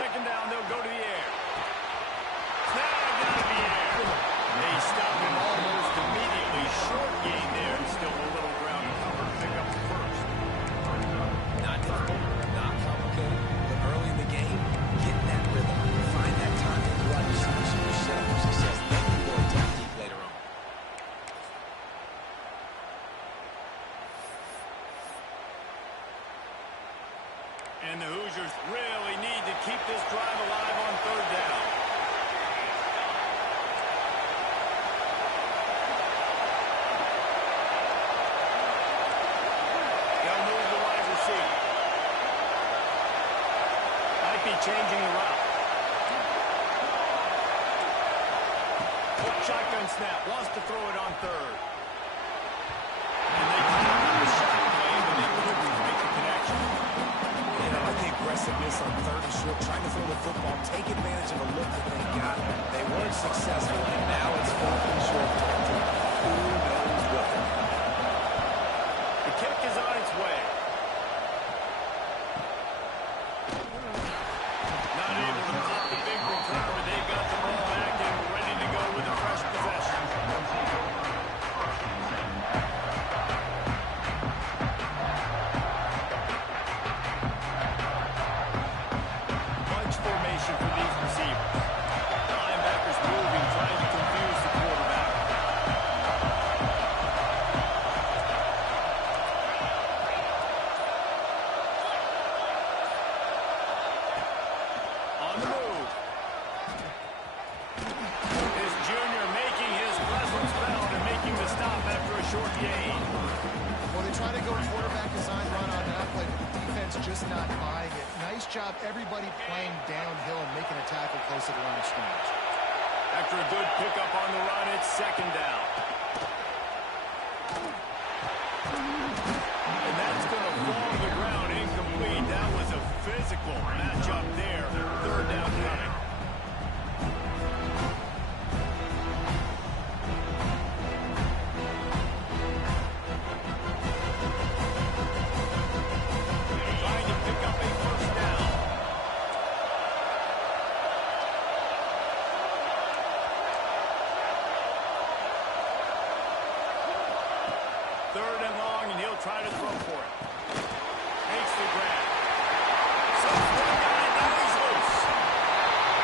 second down, they'll go to the air. Snagged out of the air. They stop him almost immediately. Short gain there, and still a little ground cover to pick up the first. Not difficult, not complicated, but early in the game, get that rhythm. Find that time to go out and solution yourself for success. Then you go attack deep later on. And the Hoosiers really need to keep this drive alive on third down. They'll move the wide receiver. Might be changing the route. Shotgun snap. Wants to throw it on third. And they come on the shot play, but they couldn't make the connection. I like the aggressiveness on third and short, trying to throw the football, take advantage of a look that they got. They weren't successful, and now it's fourth and short. Who knows what they're doing. The kick is on its way. Not able to pop the big return, but they've got the ball back and ready to go with a fresh possession. Formation for these receivers. Linebackers moving, trying to confuse the quarterback. On the move. This junior making his presence felt and making the stop after a short gain. Well, they try to go quarterback design run on that play, but the defense just not buying it. Nice job, everybody playing downhill and making a tackle close to the line of scrimmage. After a good pickup on the run, it's second down. And that's going to fall to the ground incomplete. That was a physical matchup there. Third down coming. Trying to pick up a first down. Third and long, and he'll try to throw for it. Makes the grab. Some one guy, now he's loose.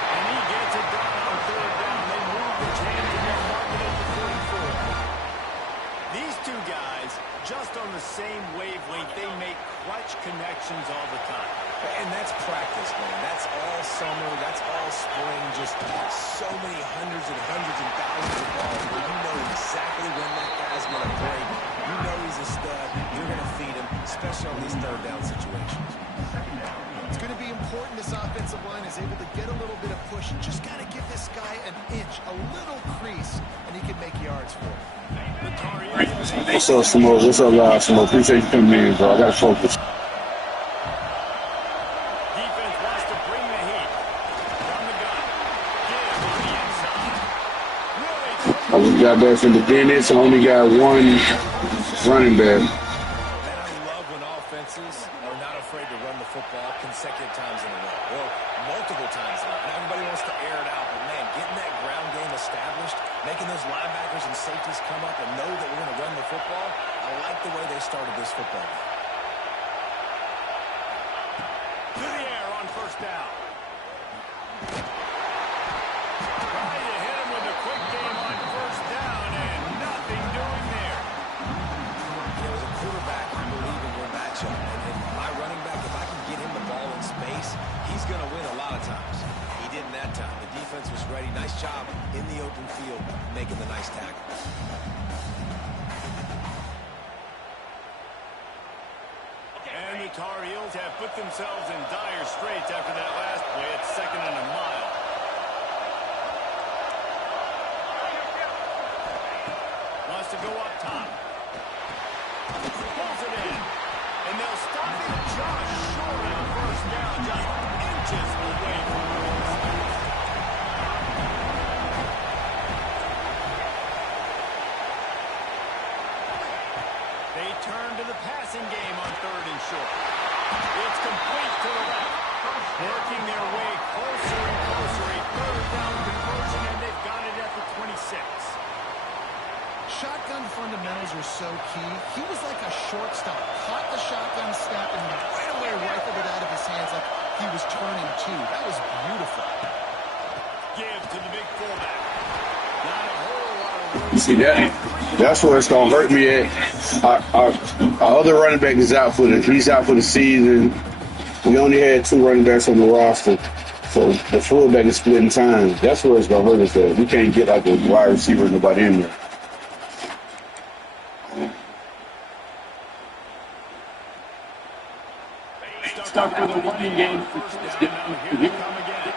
And he gets it done on third down. They move the chains and they'll mark it at the 44. These two guys, just on the same wavelength, they make clutch connections all the time. And that's practice, man. That's all summer. That's all spring. Just so many hundreds and thousands of balls where you know exactly when that guy's going to break. You know he's a stud. You're going to feed him, especially on these third down situations. It's going to be important this offensive line is able to get a little bit of push. You just got to give this guy an inch, a little crease, and he can make yards for it. What's up, Smo? What's up, Smo? Appreciate you coming in, bro. I got to focus. Defense wants to bring the heat. From the gun. Give to the inside. Really? I just got back from the dentist. I only got one running back. And I love when offenses are not afraid to run the football consecutive times in a row, or multiple times in a row. Everybody wants to air it out, but man, getting that ground game established, making those linebackers and safeties come up and know that we're going to run the football, I like the way they started this football game. To the air on first down. Trying to hit him with a quick game on first down, and nothing doing there. As a quarterback, you believe in your matchup. And my running back, if I can get him the ball in space, he's going to win a lot of times. He didn't that time. The defense was ready. Nice job in the open field making the nice tackle. And the Tar Heels have put themselves in dire straits after that last play. It's second and a mile. Wants to go up top. Pulls it in. And they'll stop him just short of the first down, just inches away from the ball. They turn to the passing game on third and short. It's complete to the left. Working their way Shotgun fundamentals are so key. He was like a shortstop. Caught the shotgun snap and right away rifled it out of his hands like he was turning two. That was beautiful. Give to the big fullback. Not a whole lot of room. You see that? That's where it's gonna hurt me at. Our other running back is out for he's out for the season. We only had 2 running backs on the roster, so the fullback is splitting time. That's where it's gonna hurt us at. We can't get like a wide receiver, nobody in there. Stuck with a running game. First down. Here they come again.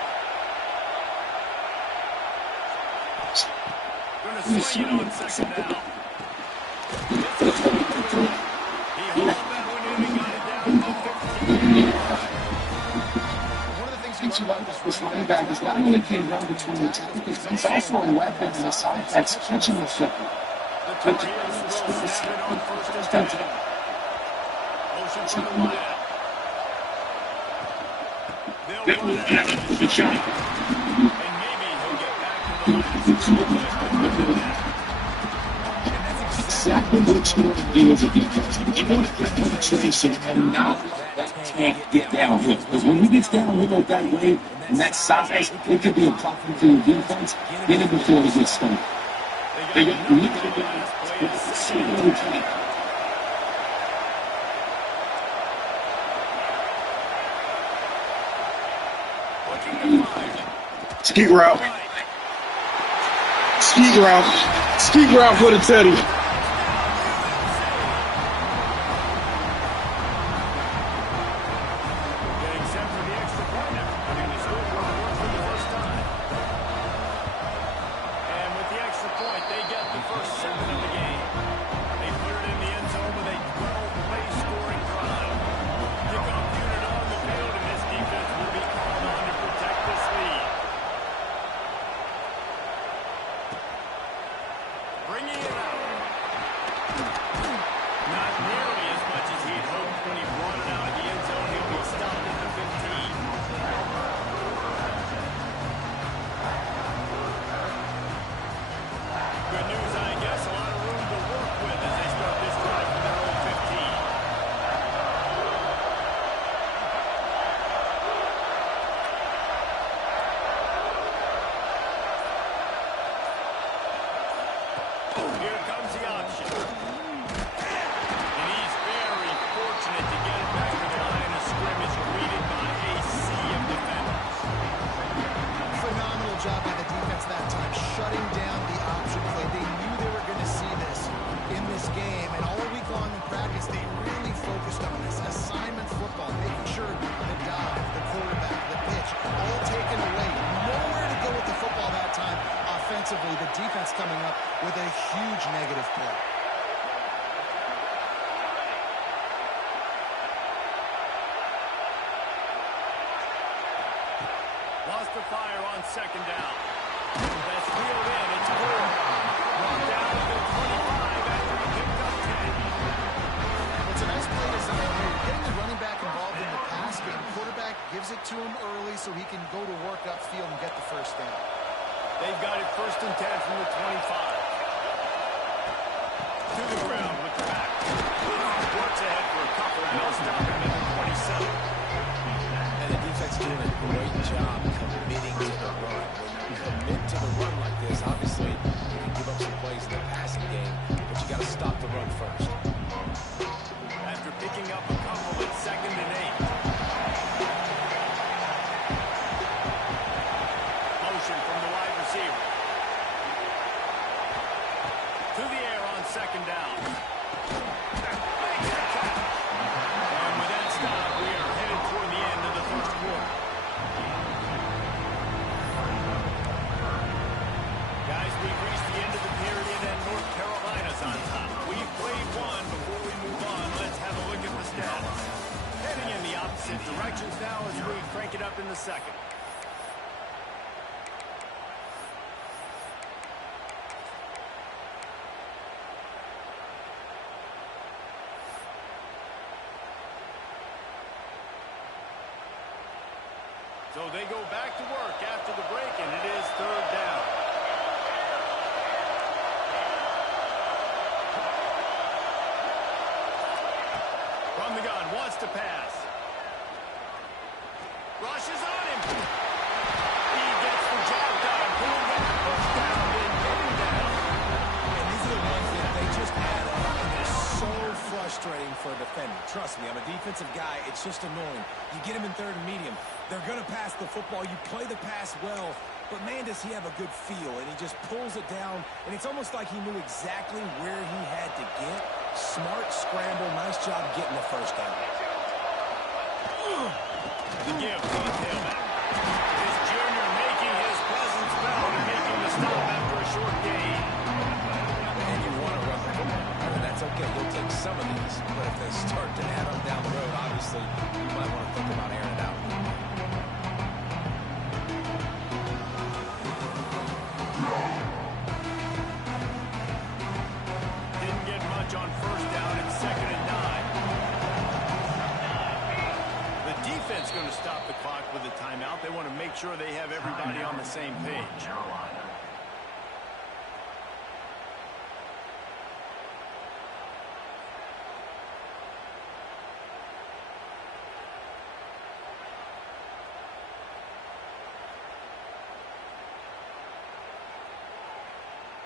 Going to swing it on second down. He hauled that one in and got it down to the 15. One of the things you love this running back is not only can run between the tackles, but he's also a weapon in the side that's catching the football. The Tigers will snap it on first and 10. Motion from the line. They'll run it out of the shot. And maybe he'll get back to the line. And that's exactly what you want to do as a defense. You want to get penetration and not let that tank get downhill. Because when he gets downhill that way, and that size, it could be a problem for your defense. Get it before he gets started. They got look at it. Skeet route. Skeet route. Skeet route for the Teddy. Getting set for the extra point now. I mean, the score will work for the first time. And with the extra point, they get the first 7 of the game. They put it in the end zone with a 12-play scoring drive. Kickoff unit on the field, and this defense will be called on to protect this lead. Bringing it out. Not nearly as much as he'd hoped when he brought it out of the end zone. He'll be stopped at the 15. Good news, I guess. A lot of room to work with as they start this drive from their own 15. Here comes the option. And he's very fortunate to get it back to the line of scrimmage, greeted by a sea of defenders. Phenomenal job by the defense that time, shutting down the option play. They knew they were going to see this in this game, and all week long in practice, they really focused on this assignment football, making sure the dive, the quarterback, the pitch, all taken away. Nowhere to go with the football that time. Offensively, the defense coming up with a huge negative play. Lost the fire on second down. That's reeled in. It's Ford. Brought down to the 25 after he picked up 10. It's a nice play design here. Getting the running back involved in the pass game. Quarterback gives it to him early so he can go to work upfield and get the first down. They've got it first and 10 from the 25. To the ground with the back. Works ahead for a couple, and they'll stop him at the 27. And the defense doing a great job committing to the run. When you commit to the run like this, obviously you can give up some plays in the passing game, but you got to stop the run first. After picking up a couple at 2nd and 8. Motion from the wide receiver. To the air on second down. Makes the catch. And with that stop, we are headed toward the end of the first quarter. Guys, we've reached the end of the period, and North Carolina's on top. We've played one. Before we move on, let's have a look at the stats. Heading in the opposite directions now as we crank it up in the second. So they go back to work after the break, and it is third down. wants to pass. Rushes on him. He gets the job done. Pulling that first down and getting down. And these are the ones that they just add up, and they're so frustrating for a defender. Trust me, I'm a defensive guy. It's just annoying. You get him in third and medium. They're going to pass the football. You play the pass well, but man, does he have a good feel, and he just pulls it down, and it's almost like he knew exactly where he had to get. Smart scramble. Nice job getting the first down. The give to the tailback. This junior making his presence felt and making the stop after a short gain. And you want to run the football. And that's okay. You'll take some of these. But if they start to add them down the road, obviously, you might want to think about airing it out. Didn't get much on first down. It's 2nd and 9. The defense going to stop the clock with a timeout. They want to make sure they have everybody on the same page.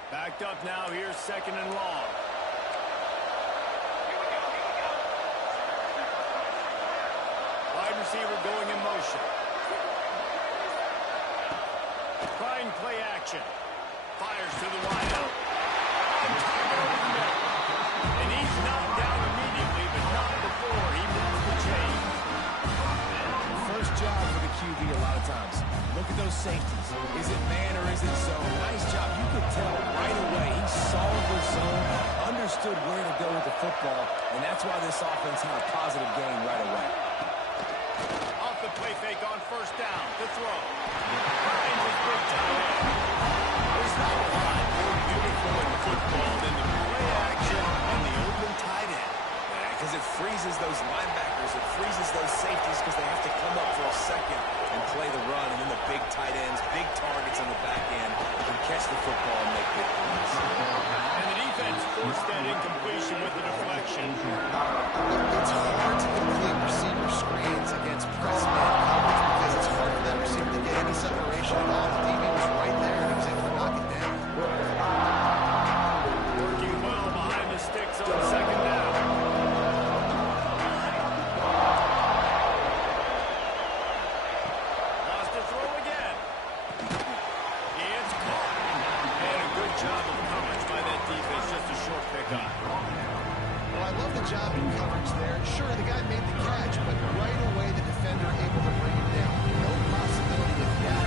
Backed up now. Here's 2nd and long. Wide receiver going in motion. Trying play action. Fires to the wideout. And he's knocked down immediately, but not before he moves the chain. First job for the QB a lot of times. Look at those safeties. Is it man or is it zone? Nice job. You could tell right away he saw the zone, understood where to go with the football, and that's why this offense had a positive gain right away. Off the play fake on first down. To throw. Finds his big tight end. There's not a lot more beautiful in football than the play action and the open tight end. Because it freezes those linebackers. It freezes those safeties because they have to come up for a second and play the run. And then the big tight ends, big targets on the back end can catch the football and make big plays. And the defense forced that incompletion with the deflection. It's hard to complete receiver screens against press man coverage because it's hard for that receiver to get any separation at all. The DB was right there and he was able to knock it down. Working well behind the sticks on 2nd down. Lost to throw again. It's caught. And a good job of coverage by that defense. Just a short pickup. Well, I love the job in coverage there. Sure, the guy made the catch, but right away the defender able to bring him down. No possibility of that.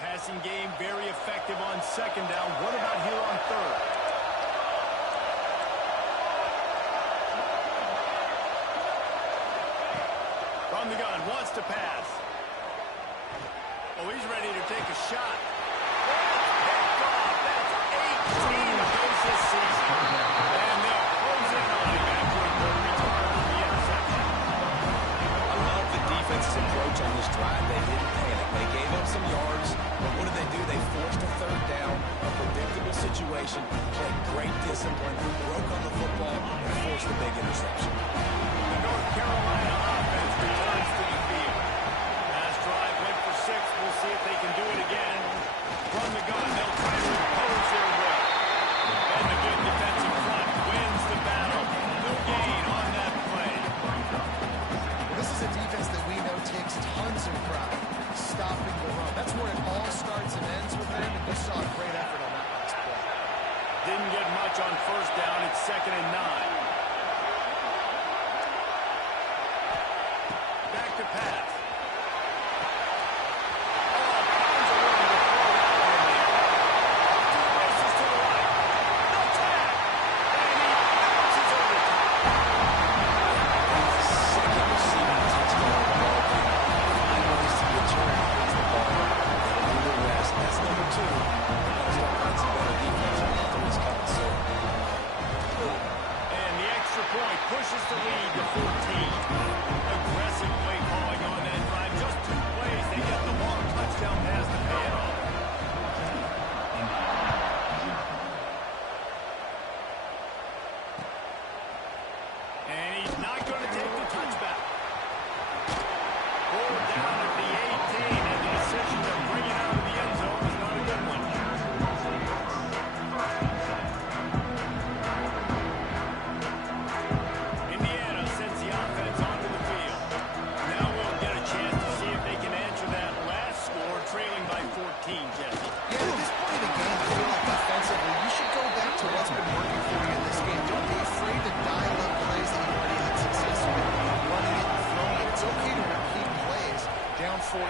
Passing game very effective on 2nd down. What about here on 3rd? From the gun, wants to pass. Oh, he's ready to take a shot. That's 18 of those this season. And they'll close in on him after a good return from the interception. I love the defense's approach on this drive. They didn't panic. They gave up some yards, but what did they do? They forced a 3rd down, a predictable situation, played great discipline, broke on the football, and forced the big interception. The North Carolina offense returns to the field. Last drive went for 6. We'll see if they can do it again. From the gun, they'll try to impose their will. And the good defensive front wins the battle. No gain on that play. This is a defense that we know takes tons of pride stopping the run. That's where it all starts and ends with them, and you saw a great effort on that last play. Didn't get much on first down. It's 2nd and 9.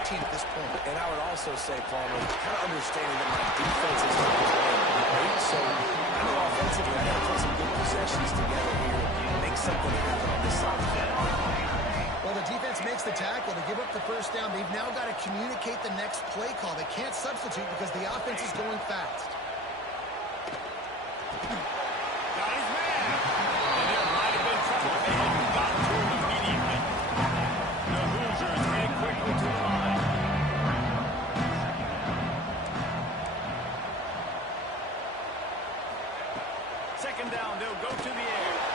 team at this point. And I would also say, Palmer, kind of understanding that my defense is not playing great, so I know offensively I got to put some good possessions together here and make something happen on this side of the ball. Well, the defense makes the tackle to give up the first down. They've now got to communicate the next play call. They can't substitute because the offense is going fast. Got his man. And there might have been trouble. They hadn't gotten to him immediately. The Hoosiers head quickly to the line. Second down, they'll go to the air.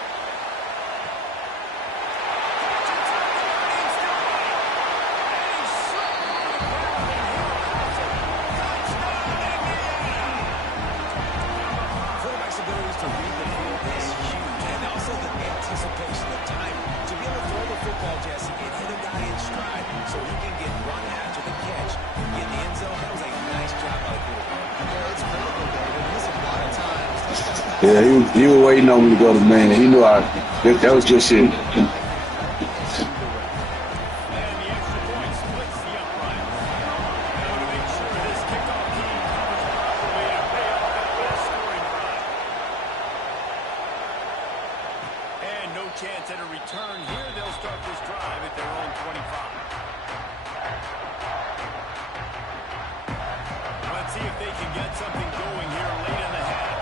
To read the field is huge, and also the anticipation of time. To be able to throw the football, Jesse, and hit a guy in stride so he can get run after the catch, get in the end zone, that was a nice job by the quarterback. Yeah, it's critical, David. Listen, a lot of times, Yeah, he was waiting on me to go to man. He knew that was just it. Chance at a return here. They'll start this drive at their own 25. Let's see if they can get something going here late in the half.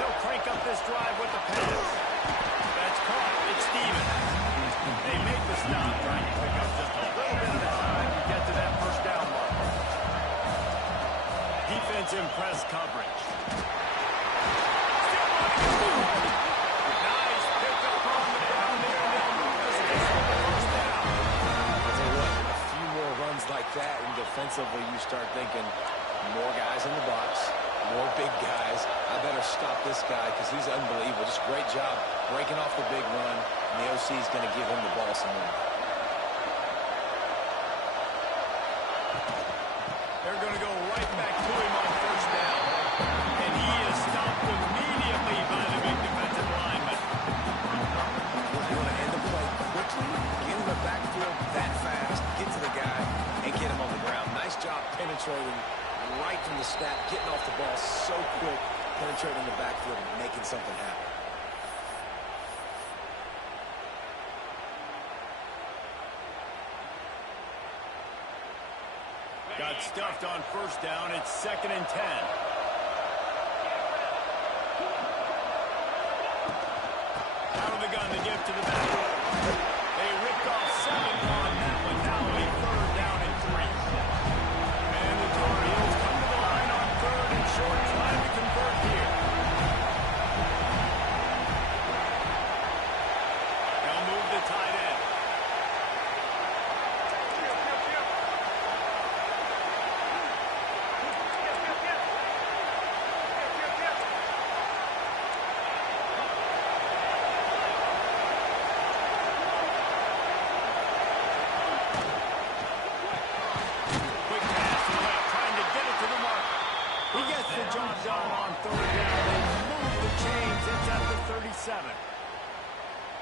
They'll crank up this drive with the pass. That's caught. It's Stevens. They make the stop, trying to pick up just a little bit of the time to get to that first down mark. Defense in press coverage. Nice pickup on the down there. They'll move this for the first down. I'll tell you what, a few more runs like that, and defensively you start thinking more guys in the box, more big guys. I better stop this guy because he's unbelievable. Just great job breaking off the big run, and the OC is going to give him the ball some more. They're going to go right back to him on first down. And he is stopped immediately by the big defensive lineman. You want to end the play quickly, get in the backfield that fast, get to the guy, and get him on the ground. Nice job penetrating right from the snap, getting off the ball so quick, penetrating the backfield and making something happen. Got stuffed on first down. It's 2nd and 10. Out of the gun, the give to the back. They ripped off 7 on that one. Now a 3rd down and 3. And the Tar Heels come to the line on 3rd and short, trying to convert here. They'll move the tight end.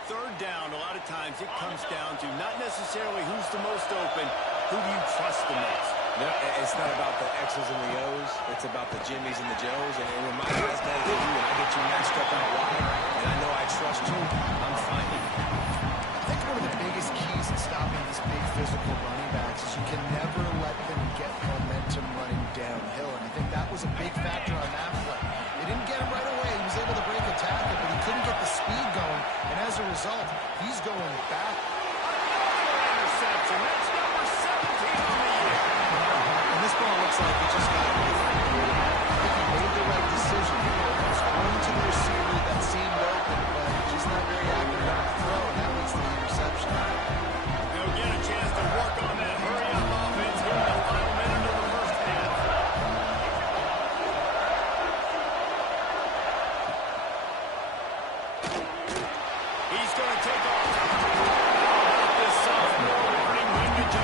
Third down, a lot of times it comes down to not necessarily who's the most open, who do you trust the most? No, it's not about the X's and the O's. It's about the Jimmies and the Joes. And when my guys got to hit you and I get you matched up out wide, and I know I trust you, I'm fine. I think one of the biggest keys in stopping these big physical running backs is you can never let them get momentum running downhill. And I think that was a big factor on that play. They didn't get him right away. He was able to break a tackle, but he couldn't get the speed going. And as a result, he's going back. Another interception. That's number 17 on the year. And this ball looks like he just got away from him. I think he made the right decision. He was going to the receiver that seemed open, but just not very accurate on the throw, and that leads to the interception. They'll get a chance to work on that hurry-up offense here in the final minute of the first half. He's going to take off. How about this sophomore running wing to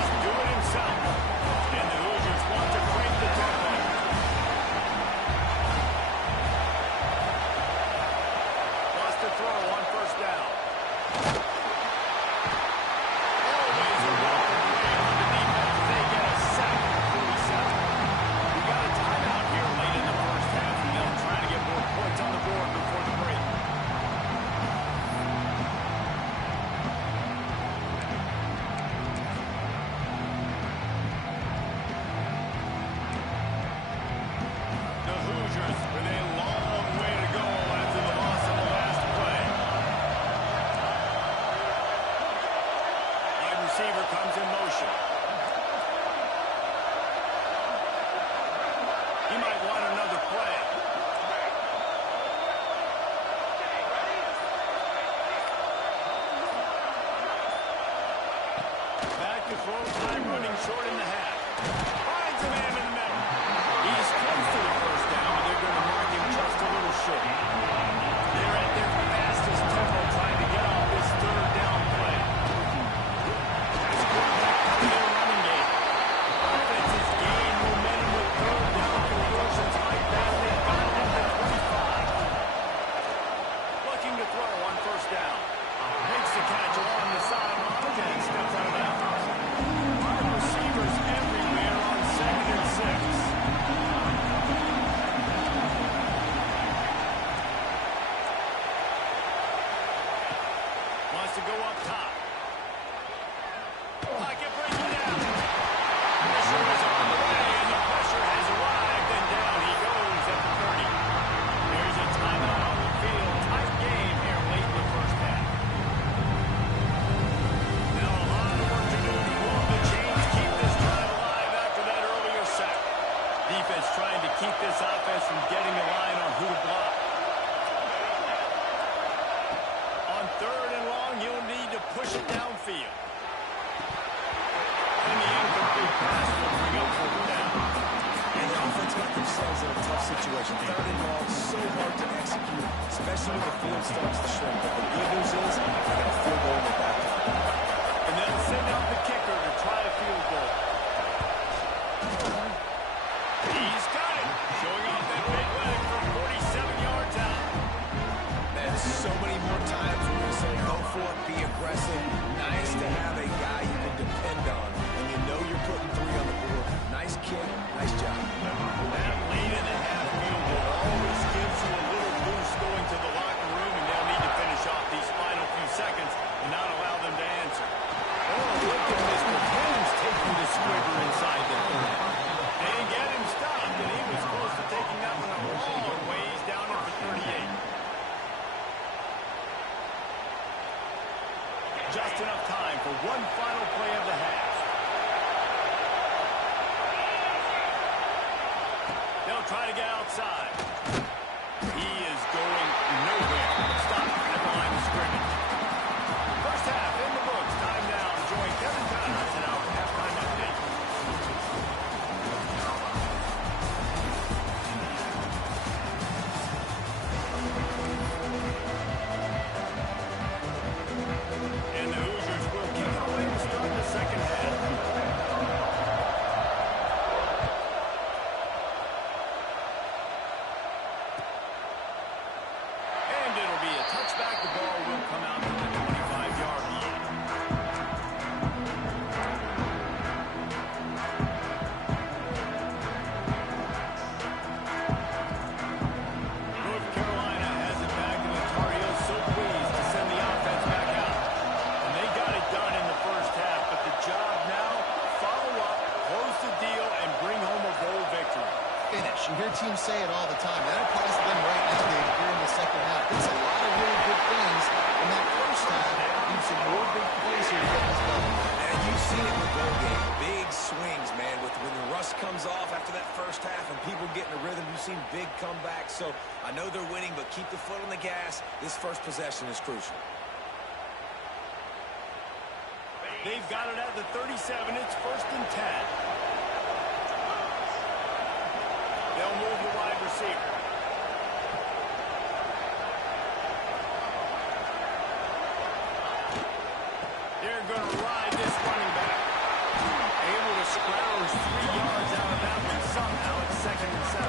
running short in the half. Finds a man in the middle. He's close to the first down, but they're going to mark him just a little short. They're at their fastest tempo trying to get off this third down play. This quarterback coming in a running game. Offense has gained momentum with third down conversions like that. They've got it at the 25. Looking to throw on first down. Makes the catch along the sideline and steps out of bounds. Wide receivers everywhere on 2nd and 6. Wants to go up top. Pocket breaking down. Pressure is on the way, and the pressure has arrived, and down he goes at the 30. There's a timeout on the field. Tight game here late in the first half. Now a lot of work to do to move the chains, keep this drive alive after that earlier sack. Defense trying to keep this offense from getting a line on who to block. On 3rd and long, you'll need to push it downfield. And the incomplete pass will bring up 4th down. And the offense got themselves in a tough situation. 3rd and long, so hard to execute, especially when the field starts to shrink. But the good news is they got a field goal in the back. And they'll send out the kicker to try a field goal. He's got it. Showing off that big leg from 47 yards out. Man, so many more times we're going to say go for it, be aggressive. Nice to have a guy you can depend on, and you know you're putting 3 on the board. Nice kick, nice job. That late in the half field goal always gives you a little boost going to the locker room, and they'll need to finish off these final few seconds and not allow them to answer. Oh, look at Mr. Penn's taking the squibber inside the 30. They get him stopped, and he was close to taking that one a long ways down at the 38. Just enough time for one final play of the half. They'll try to get outside. He is going nowhere. Stop at the line of scrimmage. First half in the books. Time now. Join Kevin Connors in our halftime update. And the Hoosiers will kick it away to start the second half. And it'll be a touchback. The ball will come out to the 25-yard line. North Carolina has it back, and the Tar Heels so pleased to send the offense back out. And they got it done in the first half, but the job now, follow up, close the deal, and bring home a bowl victory. Finish. You hear teams say it all the time. That applies to them right now, David, here in the second half. It's a lot of really good things in that first half. You've seen more big plays here to get this done. And you see it in the bowl game. Big swings, man. When the rust comes off after that first half and people get in a rhythm, you've seen big comebacks. So I know they're winning, but keep the foot on the gas. This first possession is crucial. They've got it at the 37. It's 1st and 10. They'll move the wide receiver. They're going to ride this running back. Able to scrounge 3 yards out of that one somehow. It's 2nd and 7.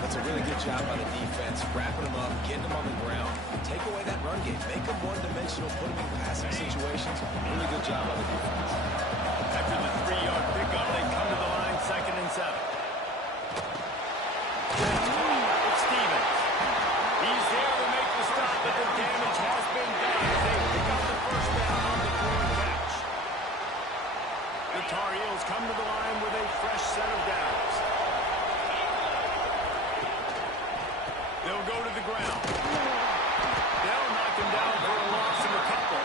That's a really good job by the defense, wrapping them up, getting them on the ground. Take away that run game. Make them one-dimensional, put them in passing situations. Really good job by the defense. After the 3-yard pickup, they come to the line, 2nd and 7. It's Stevens. He's there to make the stop, but the damage has been done as they pick up the first down on the throw and catch. The Tar Heels come to the line with a fresh set of downs. They'll go to the ground. They'll knock him down for a loss of a couple.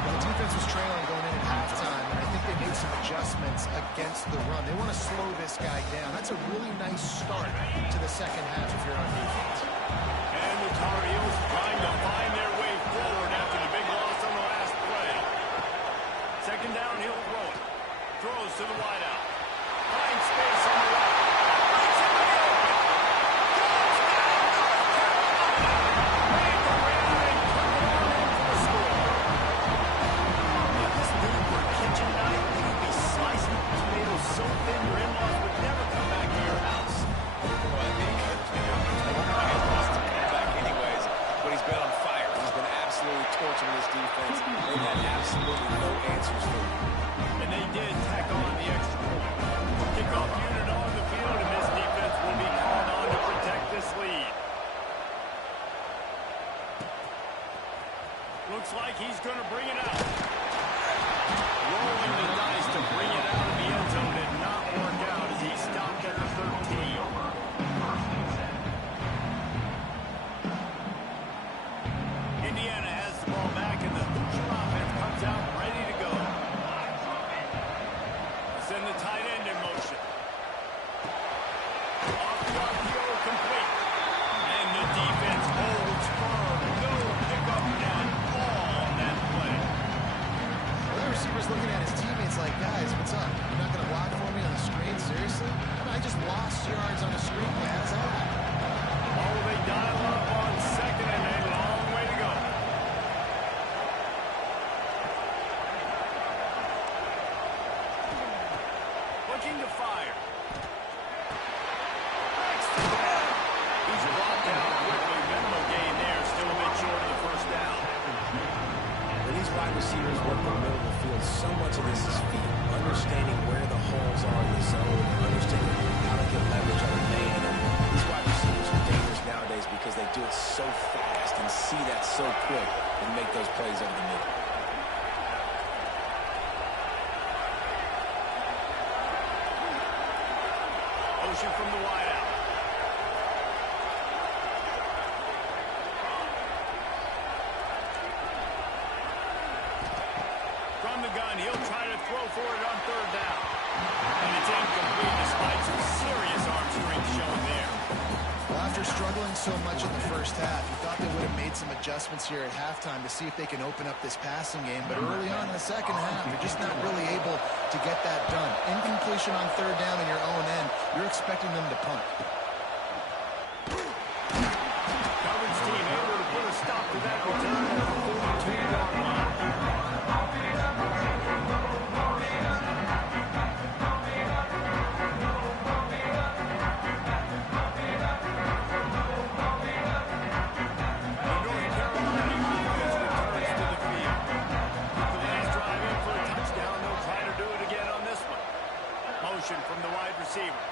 Well, the defense was trailing going in at halftime, and I think they made some adjustments against the run. They want to slow this guy down. That's a really nice start to the second half if you're on defense. And the Tar Heels trying to find their way forward after the big loss on the last play. Second down, he'll Looks like he's going to bring it out. Rolling the dice to bring it out of the end zone did not work out as he stopped at the 13. Indiana has the ball back, and the Hoosier offense comes out ready to go. Send the tight end in motion. Off the RPO, complete. And the defense holds firm. No pickup at all on that play. Well, the receiver's looking at his teammates like, guys, what's up? You're not going to block for me on the screen? Seriously? I just lost yards on the screen. How's that happen? Oh, they dial up on second and a long way to go. Looking to fire. He's blocked out quickly. Minimal gain there. Still a bit short of the first down. When these wide receivers work the middle of the field, so much of this is feet. Understanding where the holes are in the zone, understanding how to get leverage on the man. And these wide receivers are dangerous nowadays because they do it so fast and see that so quick and make those plays over the middle. Motion from the wide out. From the gun, he'll try to throw for it on third down. And it's incomplete despite some serious arm strength shown there. Well, after struggling so much in the first half, you thought they would have made some adjustments here at halftime to see if they can open up this passing game. But early on in the second half, you're just not really able to get that done. Incompletion on third down in your own end, you're expecting them to punt. Coverage team able to put a stop to that return at the 42-yard line. From the wide receiver.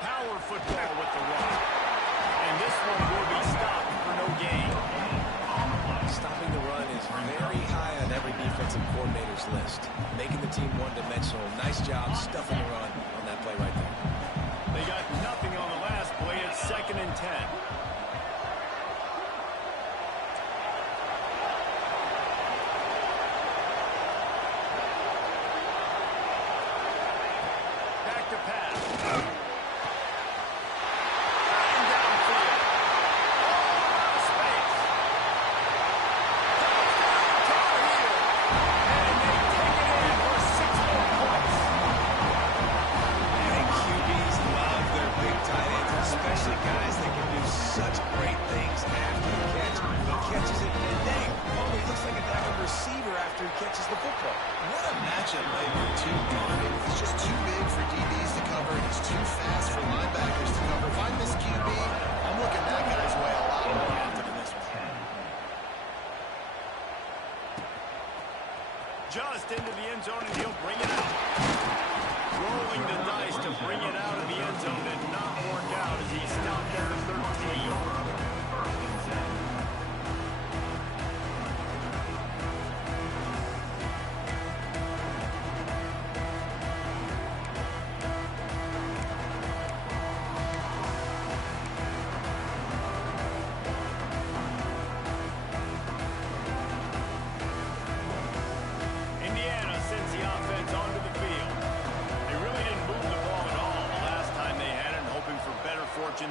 Power football with the run. And this one will be stopped for no gain. Stopping the run is very high on every defensive coordinator's list. Making the team one-dimensional. Nice job stuffing the run on that play right there. They got nothing on the last play. It's 2nd and 10. Just into the end zone, and he'll bring it out. Rolling the dice to bring it out of the end zone did not work out as he stopped at the 13.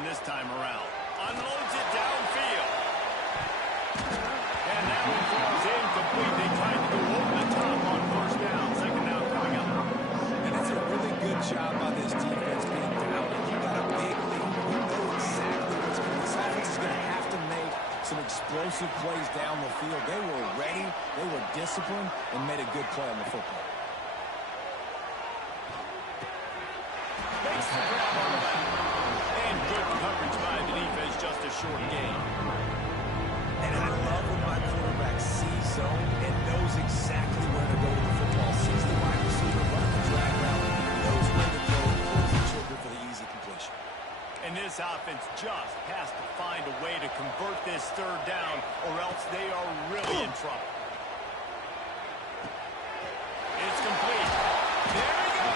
This time around. Unloads it downfield. And now it falls incomplete. They tried to go over the top on first down. Second down coming up. And it's a really good job by this defense being down. You got a big lead. You know exactly what's going on. This offense is going to have to make some explosive plays down the field. They were ready. They were disciplined and made a good play on the football. Makes the grab on the back. And good coverage by the defense, just a short gain. And I love when my quarterback sees zone and knows exactly where to go with the football. Sees the wide receiver running the drag route, knows where to go, and pulls the trigger for the easy completion. This offense just has to find a way to convert this third down, or else they are really in trouble. It's complete. There we go.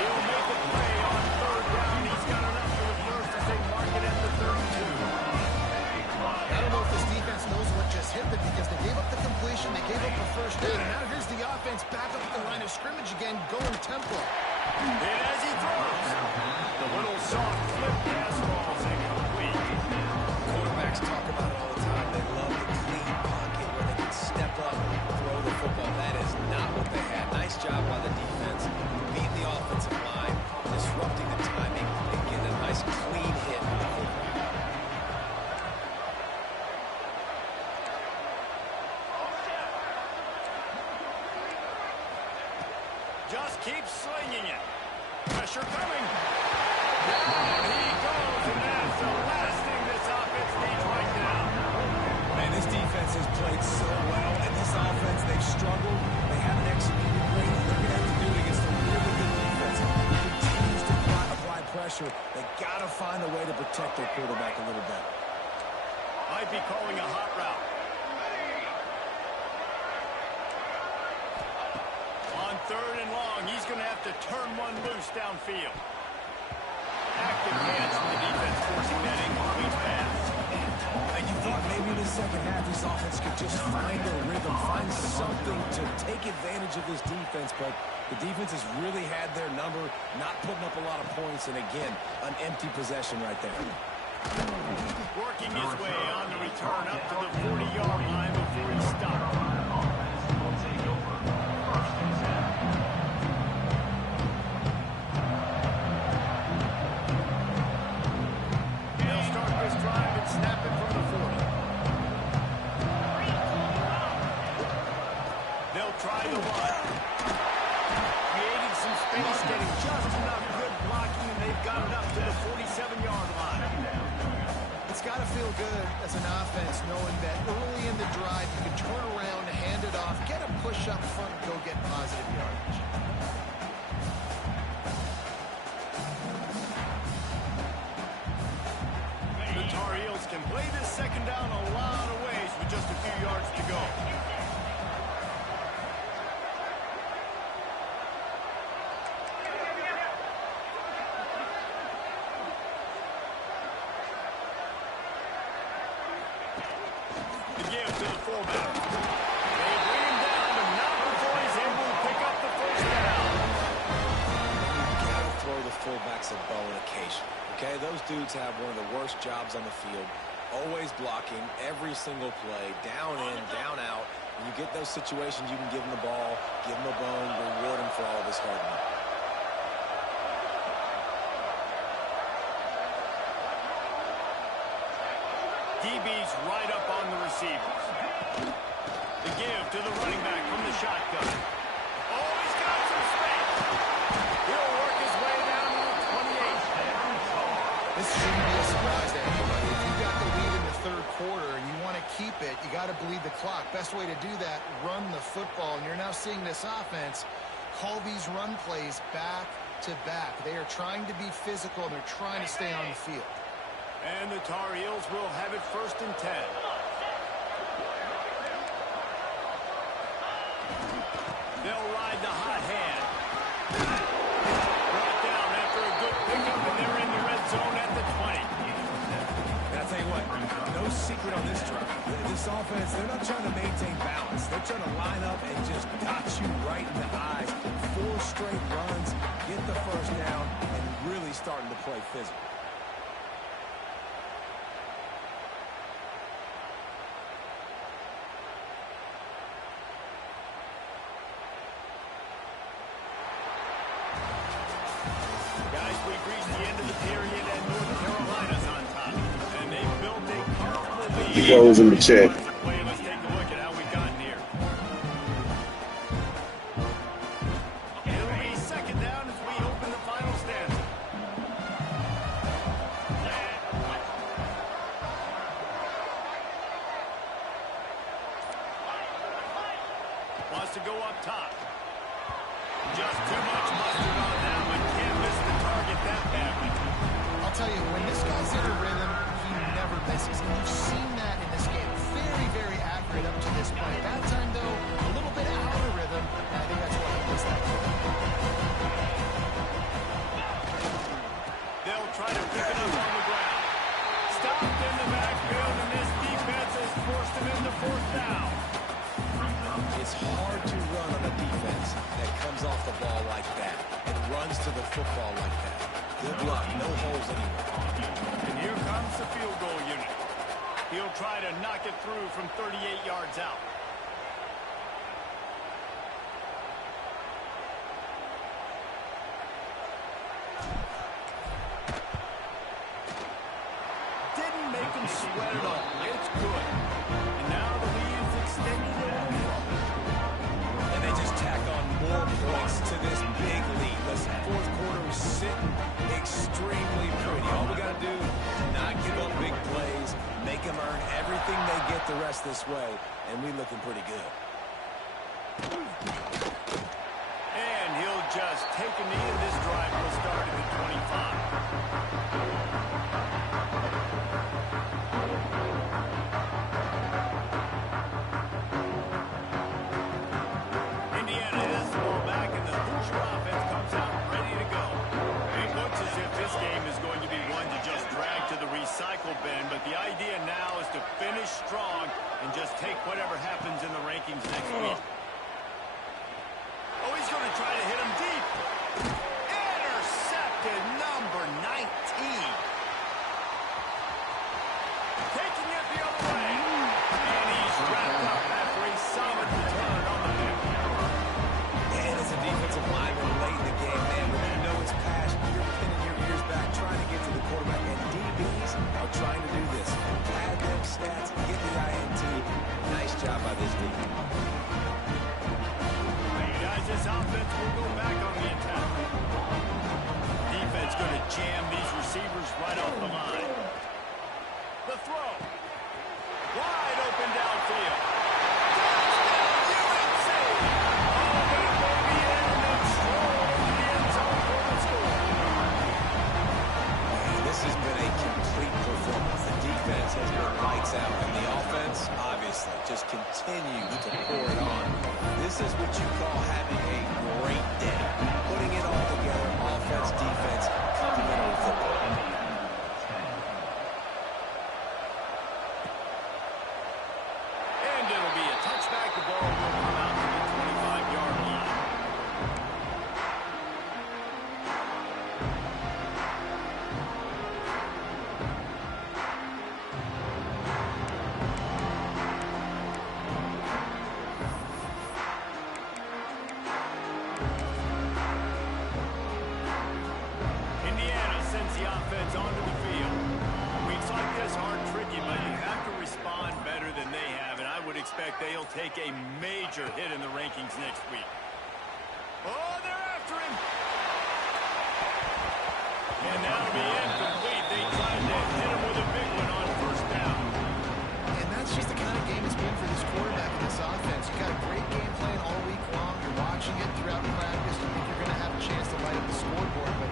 He'll make the play on third down. He's got enough for the first as they mark it at the 32. I don't know if this defense knows what just hit them because they gave up the completion, they gave up the first down, and now here's the offense back up at the line of scrimmage again, going tempo. And as he throws, the little soft flip pass ball is incomplete. Quarterbacks talk about it all the time. They love the clean pocket where they can step up and throw the football. That is not what they had. Nice job by the defense, beating the offensive line, disrupting the timing, and getting a nice clean hit on the quarterback. Just keep slinging it. Pressure coming. Down he goes, and that's the last thing this offense needs right now. Man, this defense has played so well, and this offense, they've struggled. They haven't executed great. They're going to have to do it against a really good defense. Who continues to apply pressure. They got to find a way to protect their quarterback a little better. Might be calling a hot route. On third and long, he's going to have to turn one loose downfield. Active hands from the defense, forcing that incomplete pass. And you thought maybe in the second half this offense could just find a rhythm, find something to take advantage of this defense, but the defense has really had their number, not putting up a lot of points, and again, an empty possession right there. Working his way on the return up to the 40-yard line before he stopped. They'll start this drive and snap it from the 40. They'll try the run. Creating some space, getting just enough good blocking, and they've got it up to the 47-yard line. It's got to feel good as an offense knowing that early in the drive you can turn around, hand it off, get a push up front, and go get positive yardage. The Tar Heels can play this second down a lot of ways with just a few yards to go. The give to the fullback. They bring him down, but not before he's able to pick up the first down. You got to throw the fullbacks a bone occasionally. Okay, those dudes have one of the worst jobs on the field, always blocking every single play, down in, down out. When you get those situations, you can give them the ball, give them a bone, reward them for all of this hard work. DB's right up on the receivers. The give to the running back from the shotgun. Oh, he's got some space. He'll work his way down to the 28. This shouldn't be a surprise to anybody. If you got the lead in the third quarter and you want to keep it, you got to bleed the clock. Best way to do that, run the football. And you're now seeing this offense call these run plays back to back. They are trying to be physical, and they're trying to stay on the field. And the Tar Heels will have it 1st and 10. They'll ride the hot hand. Brought down after a good pickup, and they're in the red zone at the 20. And I'll tell you what, no secret on this drive. This offense, they're not trying to maintain balance. They're trying to line up and just dot you right in the eyes. 4 straight runs, get the first down, and really starting to play physical. Guys, we've reached the end of the period, and North Carolina's on top. And they've built a comfortable lead. He goes in the check. Wait, let's take a look at how we've gotten here. It'll be second down as we open the final stanza. Wants to go up top. Just too much mustard on that one. Can't miss the target that badly. I'll tell you, when this try to pick it up on the ground. Stopped in the backfield, and this defense has forced him into fourth down. It's hard to run on a defense that comes off the ball like that and runs to the football like that. Good luck. No holes anywhere. And here comes the field goal unit. He'll try to knock it through from 38 yards out. Didn't make him sweat at all. It's good. And now the lead's extended a little further. And they just tack on more points to this big lead. Listen, fourth quarter is sitting extremely pretty. All we got to do is not give up big plays, make them earn everything they get the rest this way, and we looking pretty good. And he'll just take a knee, and this drive will start at the 25. Indiana has the ball back, and the Hoosier offense comes out ready to go. It looks as if this game is going to be one to just drag to the recycle bin, but the idea now is to finish strong and just take whatever happens in the rankings next week. Oh, he's going to try to hit him deep. Intercepted, number 19. Taking it the other way. And he's wrapped up after a solid return on the pick. And as a defensive lineman late in the game, man, when you know it's past, you're pinning your ears back, trying to get to the quarterback. And DBs are trying to do this. Pad them stats, get the INT. Nice job by this defense. This offense will go back on the attack. Defense going to jam these receivers right off the line. The throw. Wide open downfield. Touchdown, UNC! Oh, but it will be in and then stroll over the end zone for the score. This has been a complete performance. The defense has been lights out, and the offense, obviously, just continues to pour it on. This is what you call having a great day. Putting it all together, offense, defense, complementary football. And it'll be a touchback. The ball will come out to the 25-yard line. Onto the field. Weeks like this are tricky, but you have to respond better than they have, and I would expect they'll take a major hit in the rankings next week. Oh, they're after him! And that'll be incomplete. They tried to hit him with a big one on first down. And that's just the kind of game it's been for this quarterback and this offense. You got a great game plan all week long. You're watching it throughout practice. You think you're going to have a chance to light up the scoreboard, but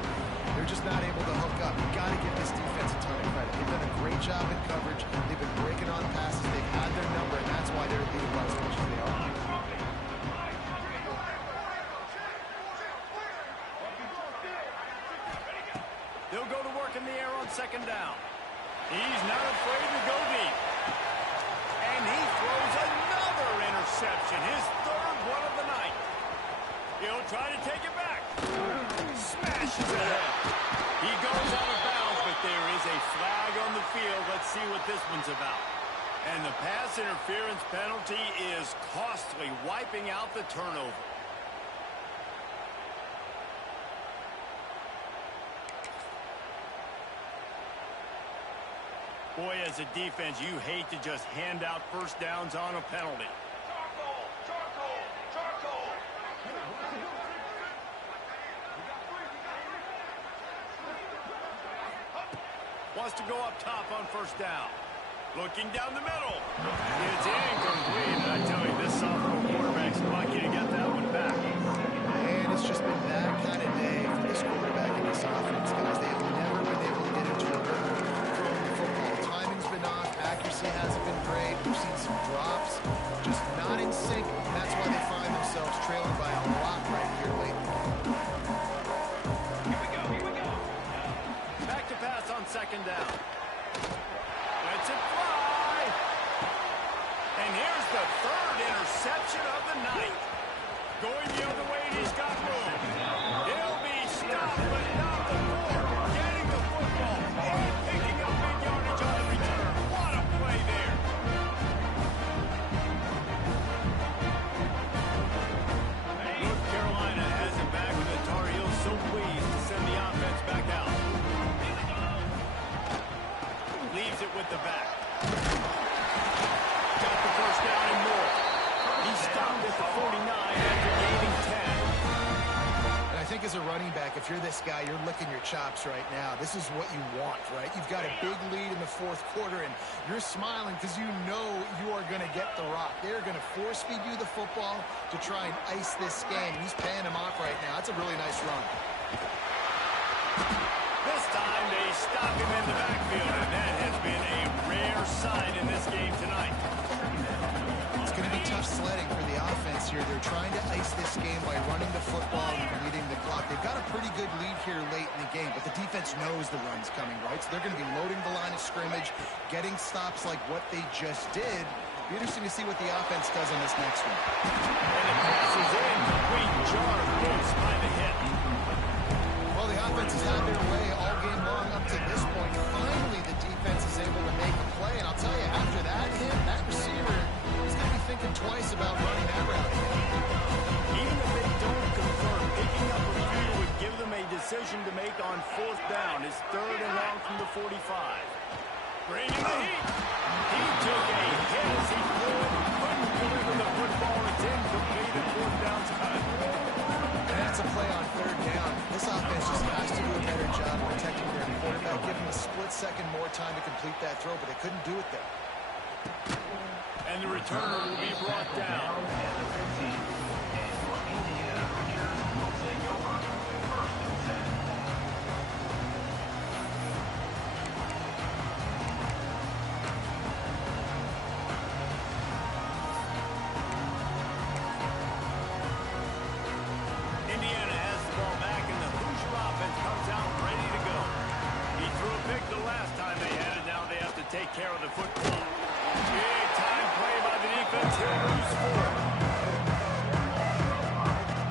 they're just not able to hook up. You've got to give this defense a ton of credit. They've done a great job in coverage. They've been breaking on passes. They've had their number, and that's why they're leading by as much as they are. They'll go to work in the air on second down. He's not afraid to go deep. And he throws another interception, his third one of the night. He'll try to take it back. Smashes it ahead. He goes out of bounds, but there is a flag on the field. Let's see what this one's about. And the pass interference penalty is costly, wiping out the turnover. Boy, as a defense, you hate to just hand out first downs on a penalty. Wants to go up top on first down. Looking down the middle. It's incomplete. And I tell you, this sophomore quarterback's lucky to get that one back. And it's just been that kind of day for this quarterback and this offense, guys. They have never been able to get into a rhythm throwing the football. Timing's been off. Accuracy hasn't been great. We've seen some drops. Just not in sync. And that's why they find themselves trailing by a lot right here lately. Back to pass. as a running back, if you're this guy, you're licking your chops right now. This is what you want, right? You've got a big lead in the fourth quarter, and you're smiling because you know you are going to get the rock. They're going to force-feed you the football to try and ice this game. He's paying him off right now. That's a really nice run. This time they stop him in the backfield, and that has been a rare sign in this game tonight. It's going to be tough sledding for the offense here. They're trying to ice this game by running the football and leading the clock. They've got a pretty good lead here late in the game, but the defense knows the run's coming, right? So they're going to be loading the line of scrimmage, getting stops like what they just did. Be interesting to see what the offense does on this next one. And the pass is in. Complete jar goes by the hit. Well, the offense has had their way all game long up to this point. Finally, the defense is able to make a play, and I'll tell you, after that hit, that receiver is going to be thinking twice about running that route. Even if they don't convert, picking up a few would give them a decision to make on fourth down. It's 3rd and long from the 45. Bringing the heat. He took a hit as he threw it. Couldn't deliver the football. It's incomplete at fourth down time. And that's a play on 3rd down. This offense just has to do a better job protecting their quarterback, give him a split second more time to complete that throw, but they couldn't do it there. And the returner will be brought down. Indiana has the ball back, and the Hoosier offense comes out ready to go. He threw a pick the last time they had it. Now they have to take care of the football. Big time play by the defense. He'll lose 4.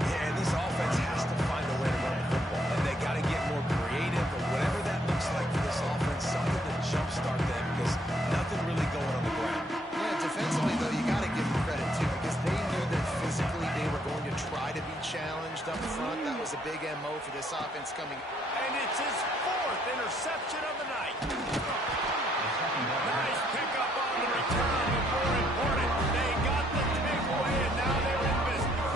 Yeah, and this offense has to find a way to run the football. And they got to get more creative, or whatever that looks like for this offense, something to jumpstart them, because nothing really going on the ground. Yeah, defensively, though, you got to give them credit, too, because they knew that physically they were going to try to be challenged up front. That was a big MO for this offense coming. And it's his 4th interception of the night. Nice pickup on the return, but more important, they got the takeaway, and now they're in business.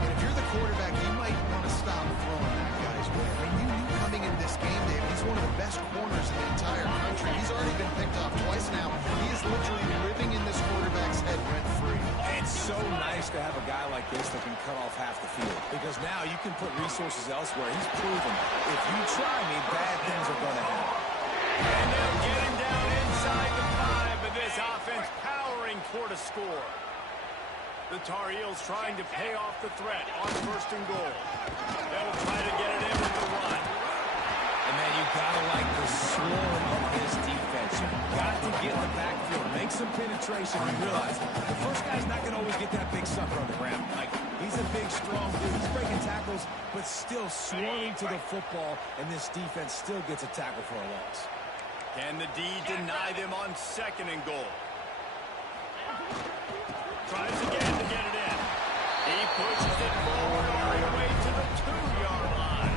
And if you're the quarterback, you might want to stop throwing that guy's way. I mean, you knew coming into this game, Dave, he's one of the best corners in the entire country. He's already been picked off twice now. He is literally living in this quarterback's head rent-free. It's so nice to have a guy like this that can cut off half the field, because now you can put resources elsewhere. He's proven if you try me, bad things are going to happen. And they'll get him down inside the 5, but this offense powering toward a score. The Tar Heels trying to pay off the threat on 1st and goal. They'll try to get it in with the run. And man, you gotta like the swarm of this defense. You've got to get in the backfield, make some penetration, and realize the first guy's not gonna always get that big sucker on the ground. Like, he's a big, strong dude. He's breaking tackles, but still swarming to the football, and this defense still gets a tackle for a loss. Can the D deny them on 2nd and goal? Tries again to get it in. He pushes it forward all the way to the 2-yard line.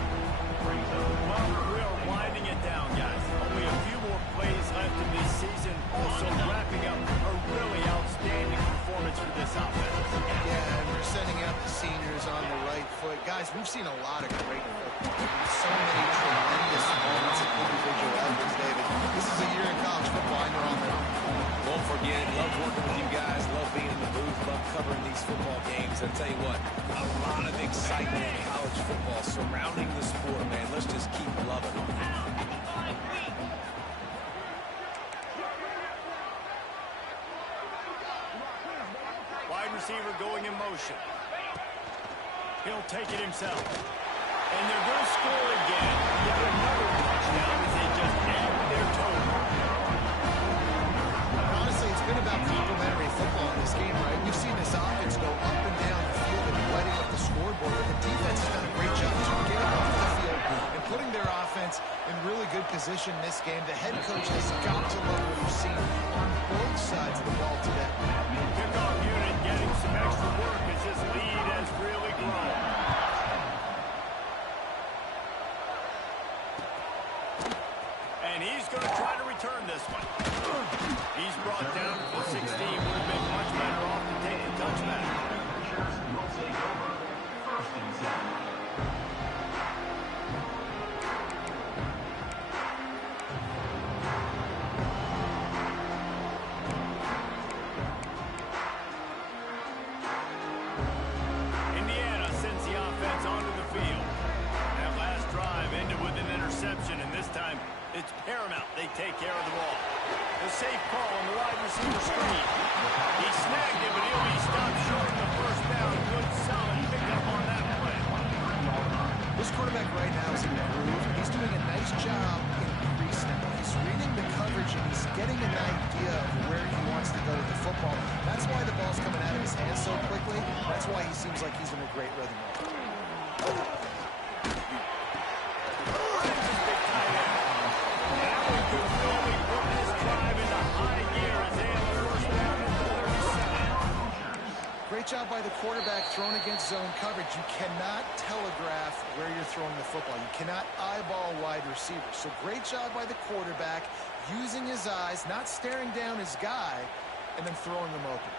Well, we're winding it down, guys. Only a few more plays left in this season. Also wrapping up a really outstanding performance for this offense. Yeah, and we're sending out the seniors on the right foot. Guys, we've seen a lot of great football. So many tremendous moments of individual efforts, David. This is a year in college football. I know on their own. Won't forget, love working with you guys, love being in the booth, love covering these football games. I'll tell you what, a lot of excitement in college football surrounding the sport, man. Let's just keep loving it. Wide receiver going in motion. He'll take it himself. And they're going to score again. Yet another touchdown as they just add their total. Honestly, it's been about complementary football in this game, right? We've seen this offense go up and down the field and lighting up the scoreboard. But the defense has done a great job of getting off the field and putting their offense in really good position in this game. The head coach has got to love what we've seen on both sides of the ball today. Kickoff unit getting some extra work as this lead has really grown. And he's going to try to return this one. He's brought down to the 16. Would have been much better off to take the touchback. out. They take care of the ball. The safe call on the wide receiver screen. He snagged it, but he'll be stopped short of the first down. Good, solid pickup on that play. This quarterback right now is in the groove. He's doing a nice job in pre-snap. He's reading the coverage, and he's getting an idea of where he wants to go with the football. That's why the ball's coming out of his hands so quickly. That's why he seems like he's in a great rhythm. Great job by the quarterback thrown against zone coverage. You cannot telegraph where you're throwing the football. You cannot eyeball wide receivers. So great job by the quarterback using his eyes, not staring down his guy, and then throwing them open.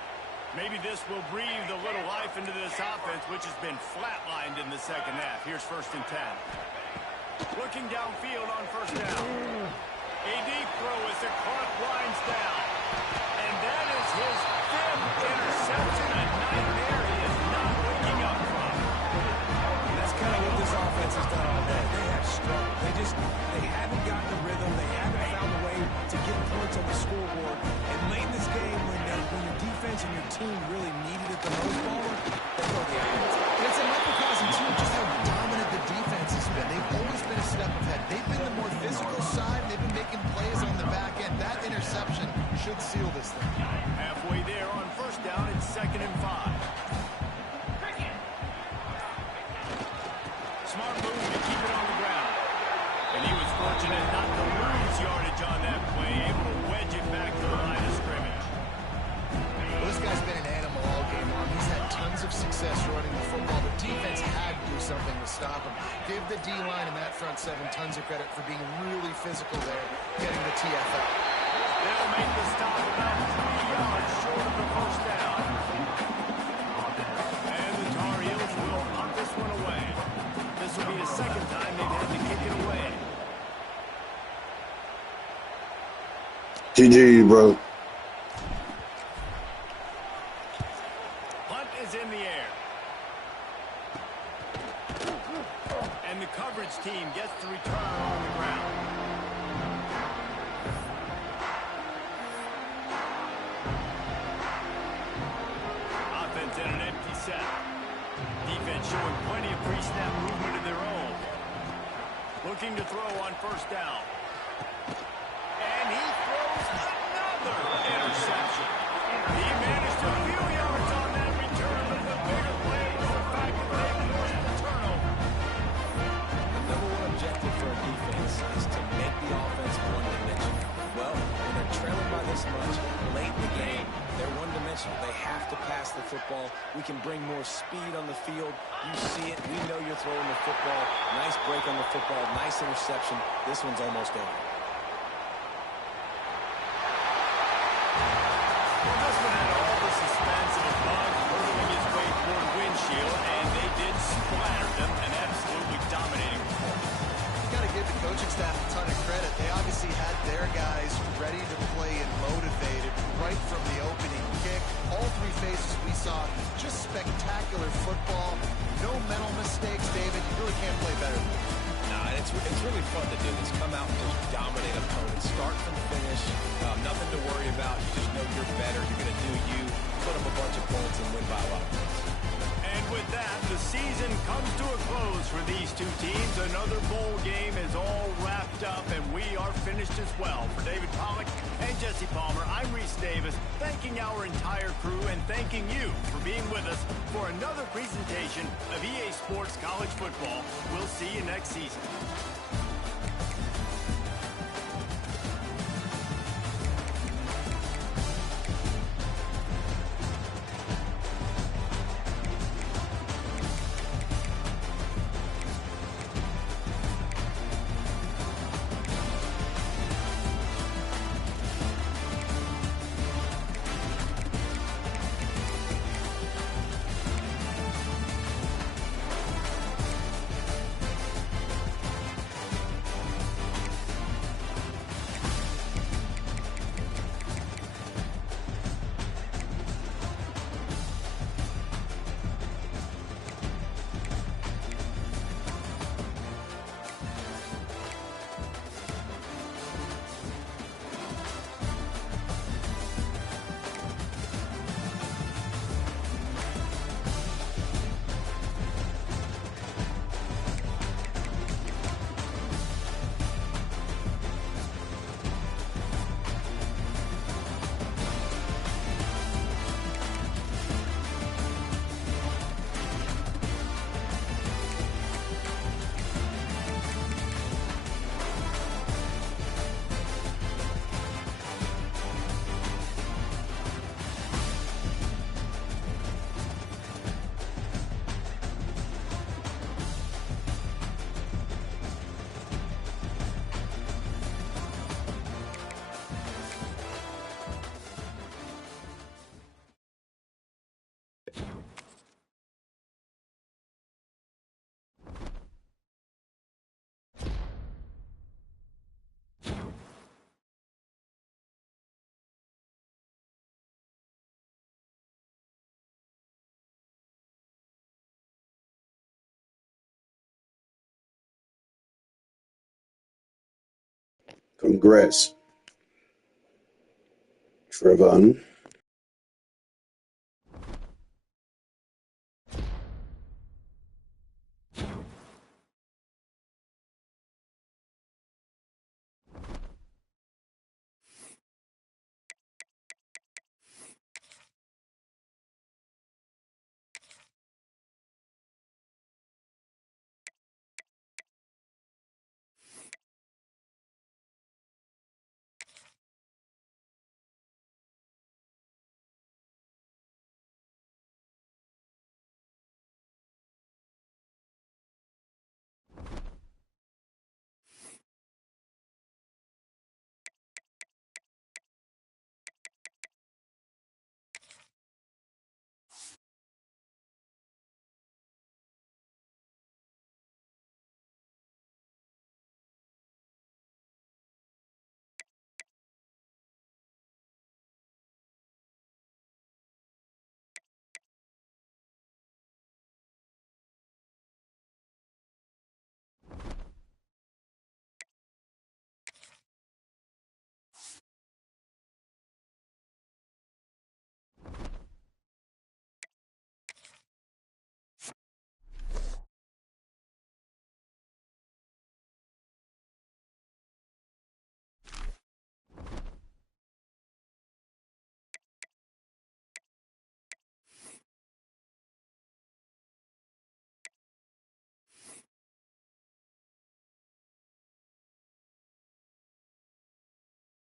Maybe this will breathe a little life into this offense, which has been flatlined in the second half. Here's 1st and 10. Looking downfield on 1st down. A deep throw as the clock winds down. And that is his 5th interception. A nightmare he is not waking up from. And that's kind of what this offense has done all day. They have struggled. They haven't gotten the rhythm. They haven't found a way to get points on the scoreboard. And late in this game, when your defense and your team really needed it the most, they go the offense. It's a microcosm, too, just how dominant the defense has been. They've always been a step ahead. They've been the more physical side. They've been making plays on the back end. That interception should seal this thing. Halfway there on 1st down, it's 2nd and 5. Smart move to keep it on the ground. And he was fortunate not to lose yardage on that play, able to wedge it back to the line of scrimmage. Well, this guy's been an animal all game long. He's had tons of success running the football. The defense had to do something to stop him. Give the D-line and that front 7 tons of credit for being really physical there, getting the TFL. They'll make the stop about 3 yards short of the 1st down. And the Tar Heels will punt this one away. This will be the 2nd time they've had to kick it away. GG, bro. Punt is in the air. And the coverage team gets the return on the ground. Offense in an empty set. Defense showing plenty of pre-snap movement of their own. Looking to throw on 1st down. And he throws another interception. He managed a few yards on that return, but the bigger play was the fact that they forced the turnover. The number one objective for a defense is to make the offense one-dimensional. Well, when they're trailing by this much, late in the game, they're one-dimensional. They have to pass the football. We can bring more speed on the field. You see it. We know you're throwing the football. Nice break on the football. Nice interception. This one's almost over. Well, this one had all the suspense and the bug hurtling his way toward windshield, and they did splatter them, an absolutely dominating performance. Got to give the coaching staff a ton of credit. They obviously had their guys ready to play and motivated right from the opening kick. All 3 phases we saw, just spectacular football. No mental mistakes, David. You really can't play better than this. Nah, and it's really fun to do this. Come out and just dominate opponents. Start from finish. Nothing to worry about. You just know you're better. You're going to do you. Put up a bunch of points and win by a lot of points. And with that, the season comes to a close for these 2 teams. Another bowl game is all wrapped up, and we are finished as well. For David Pollack and Jesse Palmer, I'm Reese Davis, thanking our entire crew and thanking you for being with us for another presentation of EA Sports College Football. We'll see you next season. Congrats, Trevon.